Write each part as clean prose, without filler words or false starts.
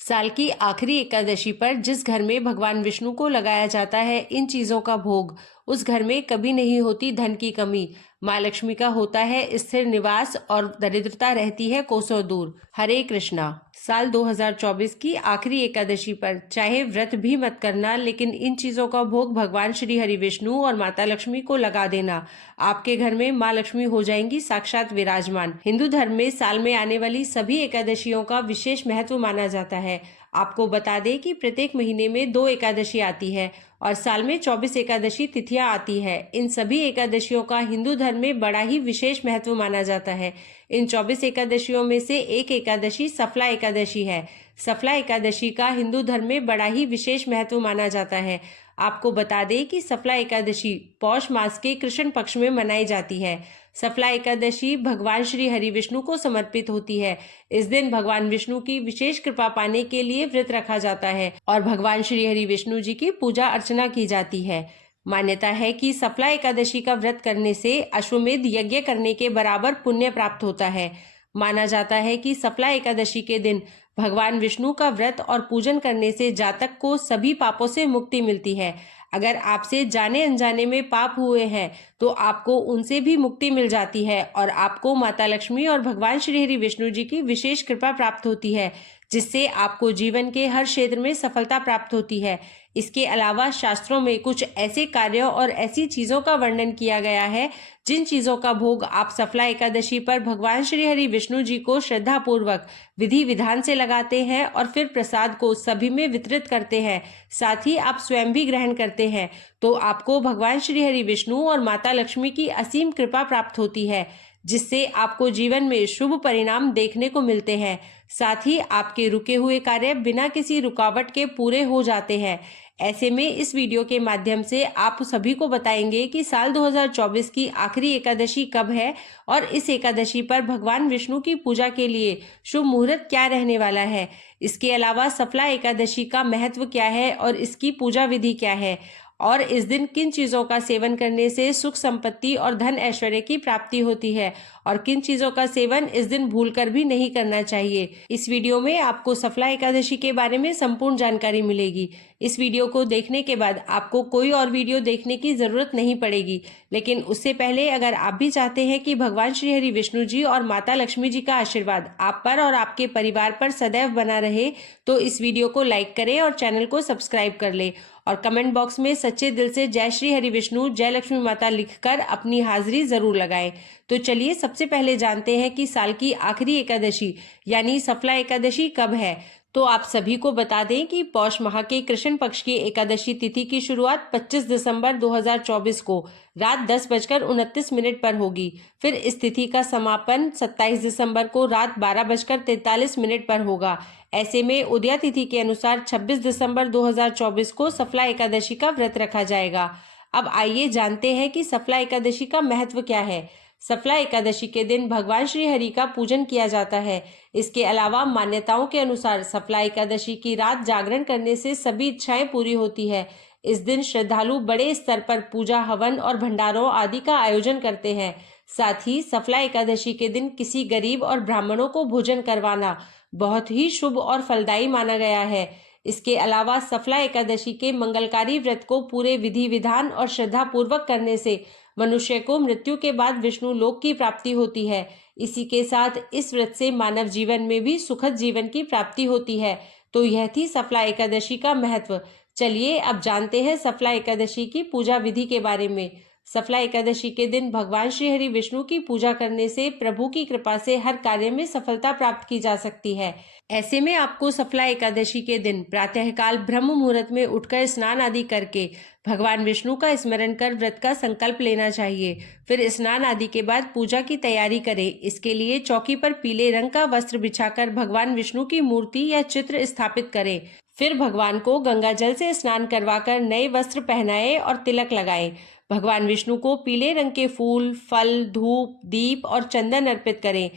साल की आखिरी एकादशी पर जिस घर में भगवान विष्णु को लगाया जाता है इन चीजों का भोग, उस घर में कभी नहीं होती धन की कमी। माँ लक्ष्मी का होता है स्थिर निवास और दरिद्रता रहती है कोसों दूर। हरे कृष्णा। साल 2024 की आखिरी एकादशी पर चाहे व्रत भी मत करना, लेकिन इन चीजों का भोग भगवान श्री हरि विष्णु और माता लक्ष्मी को लगा देना। आपके घर में माँ लक्ष्मी हो जाएंगी साक्षात विराजमान। हिंदू धर्म में साल में आने वाली सभी एकादशियों का विशेष महत्व माना जाता है। आपको बता दें कि प्रत्येक महीने में 2 एकादशी आती है और साल में 24 एकादशी तिथियां आती है। इन सभी एकादशियों का हिंदू धर्म में बड़ा ही विशेष महत्व माना जाता है। इन 24 एकादशियों में से एक एकादशी सफला एकादशी है। सफला एकादशी का हिंदू धर्म में बड़ा ही विशेष महत्व माना जाता है। आपको बता दें कि सफला एकादशी पौष मास के कृष्ण पक्ष में मनाई जाती है। सफला एकादशी भगवान श्री हरि विष्णु को समर्पित होती है। इस दिन भगवान विष्णु की विशेष कृपा पाने के लिए व्रत रखा जाता है और भगवान श्री हरि विष्णु जी की पूजा अर्चना की जाती है। मान्यता है कि सफला एकादशी का व्रत करने से अश्वमेध यज्ञ करने के बराबर पुण्य प्राप्त होता है। माना जाता है कि सफला एकादशी के दिन भगवान विष्णु का व्रत और पूजन करने से जातक को सभी पापों से मुक्ति मिलती है। अगर आपसे जाने अनजाने में पाप हुए हैं तो आपको उनसे भी मुक्ति मिल जाती है और आपको माता लक्ष्मी और भगवान श्री हरि विष्णु जी की विशेष कृपा प्राप्त होती है, जिससे आपको जीवन के हर क्षेत्र में सफलता प्राप्त होती है। इसके अलावा शास्त्रों में कुछ ऐसे कार्यों और ऐसी चीजों का वर्णन किया गया है जिन चीजों का भोग आप सफला एकादशी पर भगवान श्री हरि विष्णु जी को श्रद्धा पूर्वक विधि विधान से लगाते हैं और फिर प्रसाद को सभी में वितरित करते हैं, साथ ही आप स्वयं भी ग्रहण करते हैं, तो आपको भगवान श्री हरि विष्णु और माता लक्ष्मी की असीम कृपा प्राप्त होती है, जिससे आपको जीवन में शुभ परिणाम देखने को मिलते हैं। साथ ही आपके रुके हुए कार्य बिना किसी रुकावट के पूरे हो जाते हैं। ऐसे में इस वीडियो के माध्यम से आप सभी को बताएंगे कि साल 2024 की आखिरी एकादशी कब है और इस एकादशी पर भगवान विष्णु की पूजा के लिए शुभ मुहूर्त क्या रहने वाला है। इसके अलावा सफला एकादशी का महत्व क्या है और इसकी पूजा विधि क्या है और इस दिन किन चीजों का सेवन करने से सुख संपत्ति और धन ऐश्वर्य की प्राप्ति होती है और किन चीजों का सेवन इस दिन भूलकर भी नहीं करना चाहिए। इस वीडियो में आपको सफला एकादशी के बारे में संपूर्ण जानकारी मिलेगी। इस वीडियो को देखने के बाद आपको कोई और वीडियो देखने की जरूरत नहीं पड़ेगी, लेकिन उससे पहले अगर आप भी चाहते हैं कि भगवान श्री हरि विष्णु जी और माता लक्ष्मी जी का आशीर्वाद आप पर और आपके परिवार पर सदैव बना रहे, तो इस वीडियो को लाइक करें और चैनल को सब्सक्राइब कर ले और कमेंट बॉक्स में सच्चे दिल से जय श्री हरि विष्णु जय लक्ष्मी माता लिखकर अपनी हाजिरी जरूर लगाएं। तो चलिए सबसे पहले जानते हैं कि साल की आखिरी एकादशी यानी सफला एकादशी कब है। तो आप सभी को बता दें कि पौष माह के कृष्ण पक्ष की एकादशी तिथि की शुरुआत 25 दिसंबर 2024 को रात 10:29 पर होगी। फिर इस तिथि का समापन 27 दिसंबर को रात 12:43 पर होगा। ऐसे में उदया तिथि के अनुसार 26 दिसंबर 2024 को सफला एकादशी का व्रत रखा जाएगा। अब आइए जानते हैं कि सफला एकादशी का महत्व क्या है। सफला एकादशी के दिन भगवान श्री हरि का पूजन किया जाता है। इसके अलावा मान्यताओं के अनुसार सफला एकादशी की रात जागरण करने से सभी इच्छाएं पूरी होती है। इस दिन श्रद्धालु बड़े स्तर पर पूजा हवन और भंडारों आदि का आयोजन करते हैं। साथ ही सफला एकादशी के दिन किसी गरीब और ब्राह्मणों को भोजन करवाना बहुत ही शुभ और फलदायी माना गया है। इसके अलावा सफला एकादशी के मंगलकारी व्रत को पूरे विधि विधान और श्रद्धा पूर्वक करने से मनुष्य को मृत्यु के बाद विष्णु लोक की प्राप्ति होती है। इसी के साथ इस व्रत से मानव जीवन में भी सुखद जीवन की प्राप्ति होती है। तो यह थी सफला एकादशी का महत्व। चलिए अब जानते हैं सफला एकादशी की पूजा विधि के बारे में। सफला एकादशी के दिन भगवान श्री हरि विष्णु की पूजा करने से प्रभु की कृपा से हर कार्य में सफलता प्राप्त की जा सकती है। ऐसे में आपको सफला एकादशी के दिन प्रातःकाल ब्रह्म मुहूर्त में उठकर स्नान आदि करके भगवान विष्णु का स्मरण कर व्रत का संकल्प लेना चाहिए। फिर स्नान आदि के बाद पूजा की तैयारी करें। इसके लिए चौकी पर पीले रंग का वस्त्र बिछाकर भगवान विष्णु की मूर्ति या चित्र स्थापित करें। फिर भगवान को गंगा जल से स्नान करवाकर नए वस्त्र पहनाएं और तिलक लगाएं। भगवान विष्णु को पीले रंग के फूल, फल, धूप, दीप और चंदन अर्पित करें।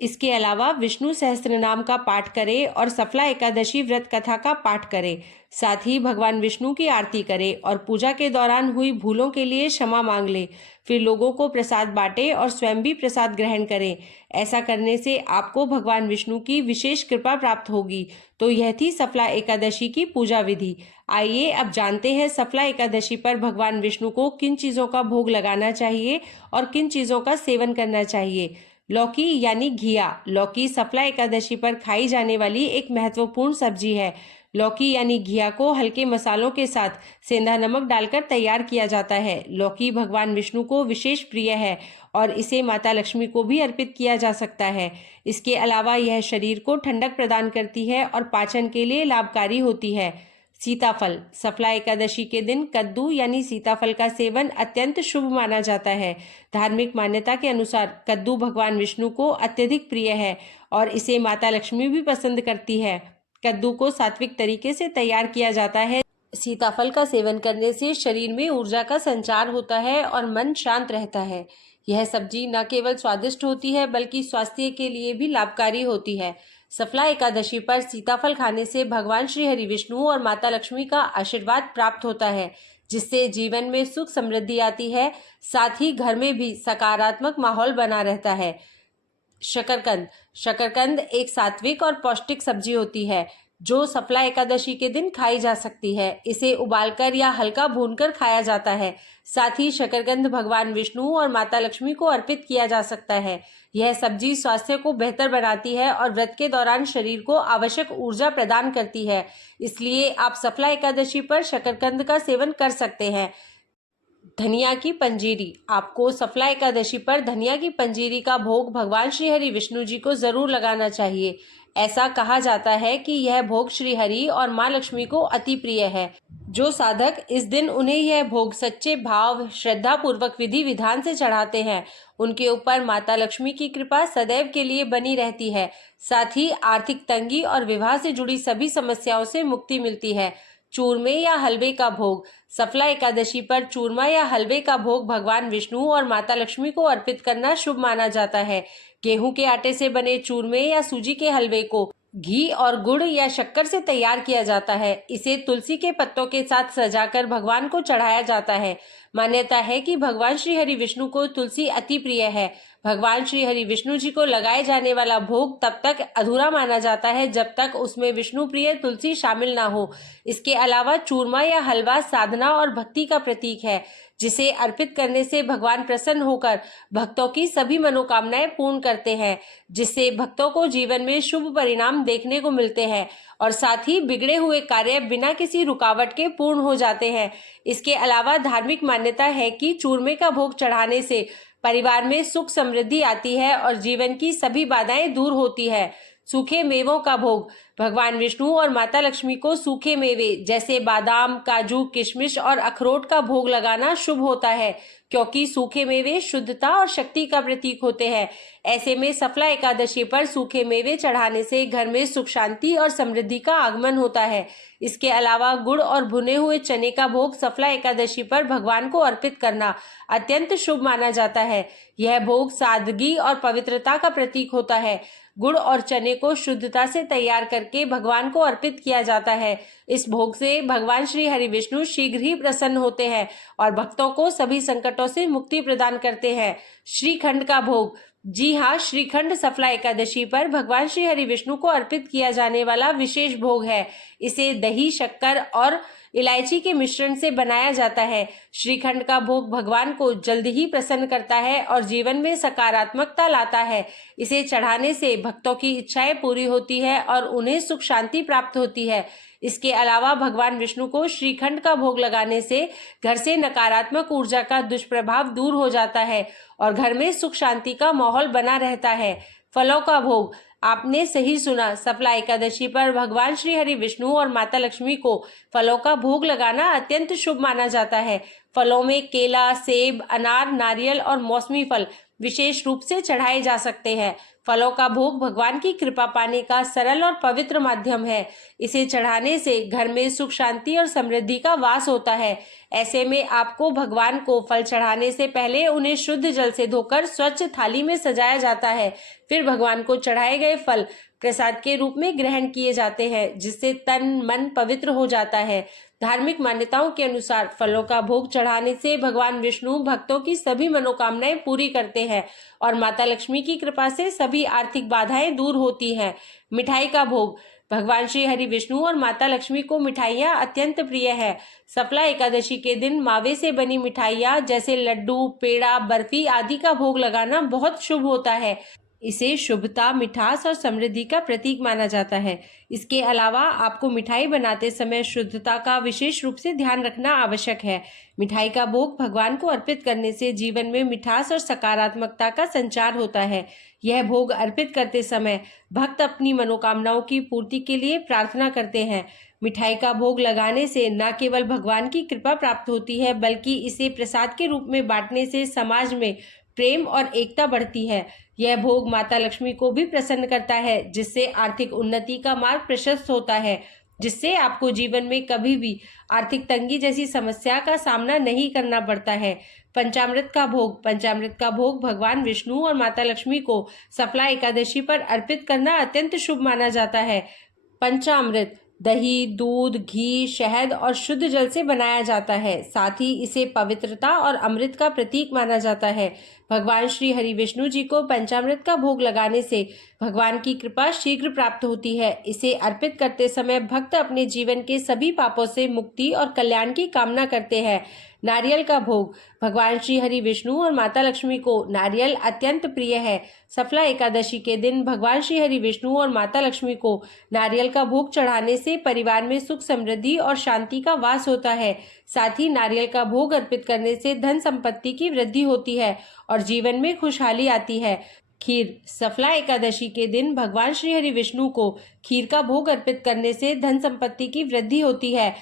इसके अलावा विष्णु सहस्त्र नाम का पाठ करें और सफला एकादशी व्रत कथा का पाठ करें। साथ ही भगवान विष्णु की आरती करें और पूजा के दौरान हुई भूलों के लिए क्षमा मांग ले। फिर लोगों को प्रसाद बांटें और स्वयं भी प्रसाद ग्रहण करें। ऐसा करने से आपको भगवान विष्णु की विशेष कृपा प्राप्त होगी। तो यह थी सफला एकादशी की पूजा विधि। आइए अब जानते हैं सफला एकादशी पर भगवान विष्णु को किन चीज़ों का भोग लगाना चाहिए और किन चीज़ों का सेवन करना चाहिए। लौकी यानी घिया। लौकी सफला एकादशी पर खाई जाने वाली एक महत्वपूर्ण सब्जी है। लौकी यानी घिया को हल्के मसालों के साथ सेंधा नमक डालकर तैयार किया जाता है। लौकी भगवान विष्णु को विशेष प्रिय है और इसे माता लक्ष्मी को भी अर्पित किया जा सकता है। इसके अलावा यह शरीर को ठंडक प्रदान करती है और पाचन के लिए लाभकारी होती है। सीताफल। सफला एकादशी के दिन कद्दू यानी सीताफल का सेवन अत्यंत शुभ माना जाता है। धार्मिक मान्यता के अनुसार कद्दू भगवान विष्णु को अत्यधिक प्रिय है और इसे माता लक्ष्मी भी पसंद करती है। कद्दू को सात्विक तरीके से तैयार किया जाता है। सीताफल का सेवन करने से शरीर में ऊर्जा का संचार होता है और मन शांत रहता है। यह सब्जी न केवल स्वादिष्ट होती है बल्कि स्वास्थ्य के लिए भी लाभकारी होती है। सफला एकादशी पर सीताफल खाने से भगवान श्री हरि विष्णु और माता लक्ष्मी का आशीर्वाद प्राप्त होता है, जिससे जीवन में सुख समृद्धि आती है। साथ ही घर में भी सकारात्मक माहौल बना रहता है। शकरकंद। शकरकंद एक सात्विक और पौष्टिक सब्जी होती है जो सफला एकादशी के दिन खाई जा सकती है। इसे उबालकर या हल्का भूनकर खाया जाता है। साथ ही शकरकंद भगवान विष्णु और माता लक्ष्मी को अर्पित किया जा सकता है। यह सब्जी स्वास्थ्य को बेहतर बनाती है और व्रत के दौरान शरीर को आवश्यक ऊर्जा प्रदान करती है। इसलिए आप सफला एकादशी पर शकरकंद का सेवन कर सकते हैं। धनिया की पंजीरी। आपको सफला एकादशी पर धनिया की पंजीरी का भोग भगवान श्री हरि विष्णु जी को जरूर लगाना चाहिए। ऐसा कहा जाता है कि यह भोग श्री हरि और माँ लक्ष्मी को अति प्रिय है। जो साधक इस दिन उन्हें यह भोग सच्चे भाव श्रद्धा पूर्वक विधि विधान से चढ़ाते हैं, उनके ऊपर माता लक्ष्मी की कृपा सदैव के लिए बनी रहती है। साथ ही आर्थिक तंगी और विवाह से जुड़ी सभी समस्याओं से मुक्ति मिलती है। चूरमे या हलवे का भोग। सफला एकादशी पर चूरमा या हलवे का भोग भगवान विष्णु और माता लक्ष्मी को अर्पित करना शुभ माना जाता है। गेहूं के आटे से बने चूरमे या सूजी के हलवे को घी और गुड़ या शक्कर से तैयार किया जाता है। इसे तुलसी के पत्तों के साथ सजाकर भगवान को चढ़ाया जाता है। मान्यता है कि भगवान श्री हरि विष्णु को तुलसी अति प्रिय है। भगवान श्री हरि विष्णु जी को लगाए जाने वाला भोग तब तक अधूरा माना जाता है जब तक उसमें विष्णु प्रिय तुलसी शामिल ना हो। इसके अलावा चूरमा या हलवा साधना और भक्ति का प्रतीक है, जिसे अर्पित करने से भगवान प्रसन्न होकर भक्तों की सभी मनोकामनाएं पूर्ण करते हैं, जिससे भक्तों को जीवन में शुभ परिणाम देखने को मिलते हैं और साथ ही बिगड़े हुए कार्य बिना किसी रुकावट के पूर्ण हो जाते हैं। इसके अलावा धार्मिक मान्यता है कि चूरमे का भोग चढ़ाने से परिवार में सुख समृद्धि आती है और जीवन की सभी बाधाएं दूर होती है। सूखे मेवों का भोग। भगवान विष्णु और माता लक्ष्मी को सूखे मेवे जैसे बादाम, काजू, किशमिश और अखरोट का भोग लगाना शुभ होता है, क्योंकि सूखे मेवे शुद्धता और शक्ति का प्रतीक होते हैं। ऐसे में सफला एकादशी पर सूखे मेवे चढ़ाने से घर में सुख शांति और समृद्धि का आगमन होता है। इसके अलावा गुड़ और भुने हुए चने का भोग सफला एकादशी पर भगवान को अर्पित करना अत्यंत शुभ माना जाता है। यह भोग सादगी और पवित्रता का प्रतीक होता है। गुड़ और चने को शुद्धता से तैयार करके भगवान को अर्पित किया जाता है। इस भोग से भगवान श्री हरि विष्णु शीघ्र ही प्रसन्न होते हैं और भक्तों को सभी संकटों से मुक्ति प्रदान करते हैं। श्रीखंड का भोग। जी हाँ, श्रीखंड सफला एकादशी पर भगवान श्री हरि विष्णु को अर्पित किया जाने वाला विशेष भोग है। इसे दही, शक्कर और इलायची के मिश्रण से बनाया जाता है। श्रीखंड का भोग भगवान को जल्द ही प्रसन्न करता है और जीवन में सकारात्मकता लाता है। इसे चढ़ाने से भक्तों की इच्छाएं पूरी होती है और उन्हें सुख शांति प्राप्त होती है। इसके अलावा भगवान विष्णु को श्रीखंड का भोग लगाने से घर से नकारात्मक ऊर्जा का दुष्प्रभाव दूर हो जाता है और घर में सुख शांति का माहौल बना रहता है। फलों का भोग। आपने सही सुना, सफला एकादशी पर भगवान श्री हरि विष्णु और माता लक्ष्मी को फलों का भोग लगाना अत्यंत शुभ माना जाता है। फलों में केला, सेब, अनार, नारियल और मौसमी फल विशेष रूप से चढ़ाए जा सकते हैं। फलों का भोग भगवान की कृपा पाने का सरल और पवित्र माध्यम है। इसे चढ़ाने से घर में सुख शांति और समृद्धि का वास होता है। ऐसे में आपको भगवान को फल चढ़ाने से पहले उन्हें शुद्ध जल से धोकर स्वच्छ थाली में सजाया जाता है। फिर भगवान को चढ़ाए गए फल प्रसाद के रूप में ग्रहण किए जाते हैं, जिससे तन मन पवित्र हो जाता है। धार्मिक मान्यताओं के अनुसार फलों का भोग चढ़ाने से भगवान विष्णु भक्तों की सभी मनोकामनाएं पूरी करते हैं और माता लक्ष्मी की कृपा से सभी आर्थिक बाधाएं दूर होती हैं। मिठाई का भोग। भगवान श्री हरि विष्णु और माता लक्ष्मी को मिठाइयाँ अत्यंत प्रिय है। सफला एकादशी के दिन मावे से बनी मिठाइयाँ जैसे लड्डू, पेड़ा, बर्फी आदि का भोग लगाना बहुत शुभ होता है। इसे शुभता, मिठास और समृद्धि का प्रतीक माना जाता है। इसके अलावा आपको मिठाई बनाते समय शुद्धता का विशेष रूप से ध्यान रखना आवश्यक है। मिठाई का भोग भगवान को अर्पित करने से जीवन में मिठास और सकारात्मकता का संचार होता है। यह भोग अर्पित करते समय भक्त अपनी मनोकामनाओं की पूर्ति के लिए प्रार्थना करते हैं। मिठाई का भोग लगाने से न केवल भगवान की कृपा प्राप्त होती है, बल्कि इसे प्रसाद के रूप में बांटने से समाज में प्रेम और एकता बढ़ती है। यह भोग माता लक्ष्मी को भी प्रसन्न करता है, जिससे आर्थिक उन्नति का मार्ग प्रशस्त होता है, जिससे आपको जीवन में कभी भी आर्थिक तंगी जैसी समस्या का सामना नहीं करना पड़ता है। पंचामृत का भोग। पंचामृत का भोग भगवान विष्णु और माता लक्ष्मी को सफला एकादशी पर अर्पित करना अत्यंत शुभ माना जाता है। पंचामृत दही, दूध, घी, शहद और शुद्ध जल से बनाया जाता है। साथ ही इसे पवित्रता और अमृत का प्रतीक माना जाता है। भगवान श्री हरि विष्णु जी को पंचामृत का भोग लगाने से भगवान की कृपा शीघ्र प्राप्त होती है। इसे अर्पित करते समय भक्त अपने जीवन के सभी पापों से मुक्ति और कल्याण की कामना करते हैं। नारियल का भोग। भगवान श्री हरि विष्णु और माता लक्ष्मी को नारियल अत्यंत प्रिय है। सफला एकादशी के दिन भगवान श्री हरि विष्णु और माता लक्ष्मी को नारियल का भोग चढ़ाने से परिवार में सुख, समृद्धि और शांति का वास होता है। साथ ही नारियल का भोग अर्पित करने से धन संपत्ति की वृद्धि होती है और जीवन में खुशहाली आती है। खीर। सफला एकादशी के दिन भगवान श्री हरि विष्णु को खीर का भोग अर्पित करने से धन संपत्ति की वृद्धि होती है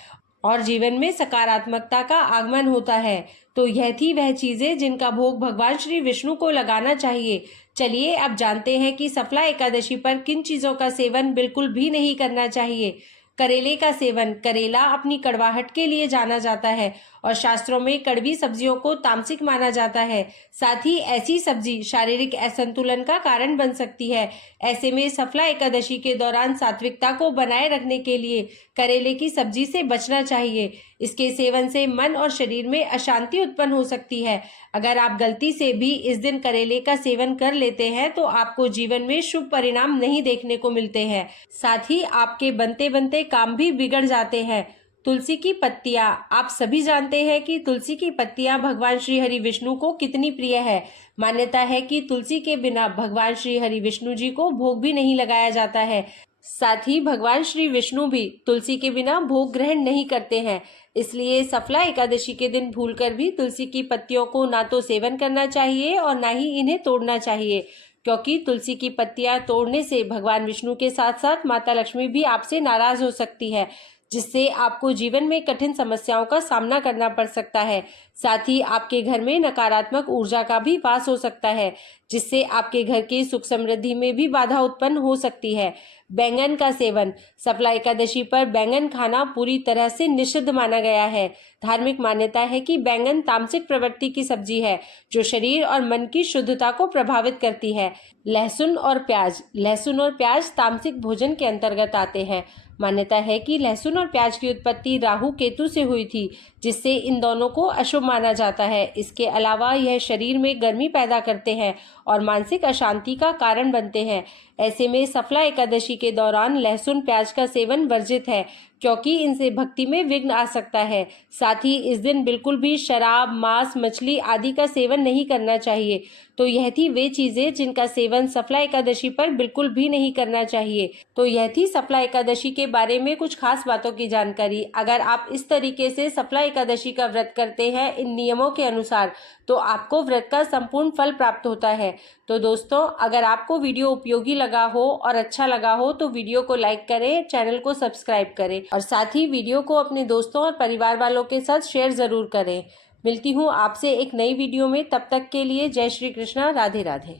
और जीवन में सकारात्मकता का आगमन होता है। तो यह थी वह चीजें जिनका भोग भगवान श्री विष्णु को लगाना चाहिए। चलिए अब जानते हैं कि सफला एकादशी पर किन चीजों का सेवन बिल्कुल भी नहीं करना चाहिए। करेले का सेवन। करेला अपनी कड़वाहट के लिए जाना जाता है और शास्त्रों में कड़वी सब्जियों को तामसिक माना जाता है। साथ ही ऐसी सब्जी शारीरिक असंतुलन का कारण बन सकती है। ऐसे में सफला एकादशी के दौरान सात्विकता को बनाए रखने के लिए करेले की सब्जी से बचना चाहिए। इसके सेवन से मन और शरीर में अशांति उत्पन्न हो सकती है। अगर आप गलती से भी इस दिन करेले का सेवन कर लेते हैं तो आपको जीवन में शुभ परिणाम नहीं देखने को मिलते हैं। साथ ही आपके बनते बनते काम भी बिगड़ जाते हैं। तुलसी की पत्तियां। आप सभी जानते हैं कि तुलसी की पत्तियां भगवान श्री हरि विष्णु को कितनी प्रिय है। मान्यता है कि तुलसी के बिना भगवान श्री हरि विष्णु जी को भोग भी नहीं लगाया जाता है। साथ ही भगवान श्री विष्णु भी तुलसी के बिना भोग ग्रहण नहीं करते हैं। इसलिए सफला एकादशी के दिन भूलकर भी तुलसी की पत्तियों को ना तो सेवन करना चाहिए और ना ही इन्हें तोड़ना चाहिए, क्योंकि तुलसी की पत्तियां तोड़ने से भगवान विष्णु के साथ साथ माता लक्ष्मी भी आपसे नाराज हो सकती है, जिससे आपको जीवन में कठिन समस्याओं का सामना करना पड़ सकता है। साथ ही आपके घर में नकारात्मक ऊर्जा का भी वास हो सकता है, जिससे आपके घर की सुख समृद्धि में भी बाधा उत्पन्न हो सकती है। बैंगन का सेवन। सफला एकादशी पर बैंगन खाना पूरी तरह से निषिद्ध माना गया है। धार्मिक मान्यता है कि बैंगन तामसिक प्रवृत्ति की सब्जी है, जो शरीर और मन की शुद्धता को प्रभावित करती है। लहसुन और प्याज। लहसुन और प्याज तामसिक भोजन के अंतर्गत आते हैं। मान्यता है कि लहसुन और प्याज की उत्पत्ति राहु केतु से हुई थी, जिससे इन दोनों को अशुभ माना जाता है। इसके अलावा यह शरीर में गर्मी पैदा करते हैं और मानसिक अशांति का कारण बनते हैं। ऐसे में सफला एकादशी के दौरान लहसुन प्याज का सेवन वर्जित है, क्योंकि इनसे भक्ति में विघ्न आ सकता है। साथ ही इस दिन बिल्कुल भी शराब, मांस, मछली आदि का सेवन नहीं करना चाहिए। तो यह थी वे चीजें जिनका सेवन सफला एकादशी पर बिल्कुल भी नहीं करना चाहिए। तो यह थी सफला एकादशी के बारे में कुछ खास बातों की जानकारी। अगर आप इस तरीके से सफला एकादशी का व्रत करते हैं इन नियमों के अनुसार, तो आपको व्रत का संपूर्ण फल प्राप्त होता है। तो दोस्तों, अगर आपको वीडियो उपयोगी लगा हो और अच्छा लगा हो तो वीडियो को लाइक करें, चैनल को सब्सक्राइब करें और साथ ही वीडियो को अपने दोस्तों और परिवार वालों के साथ शेयर जरूर करें। मिलती हूँ आपसे एक नई वीडियो में, तब तक के लिए जय श्री कृष्णा, राधे राधे।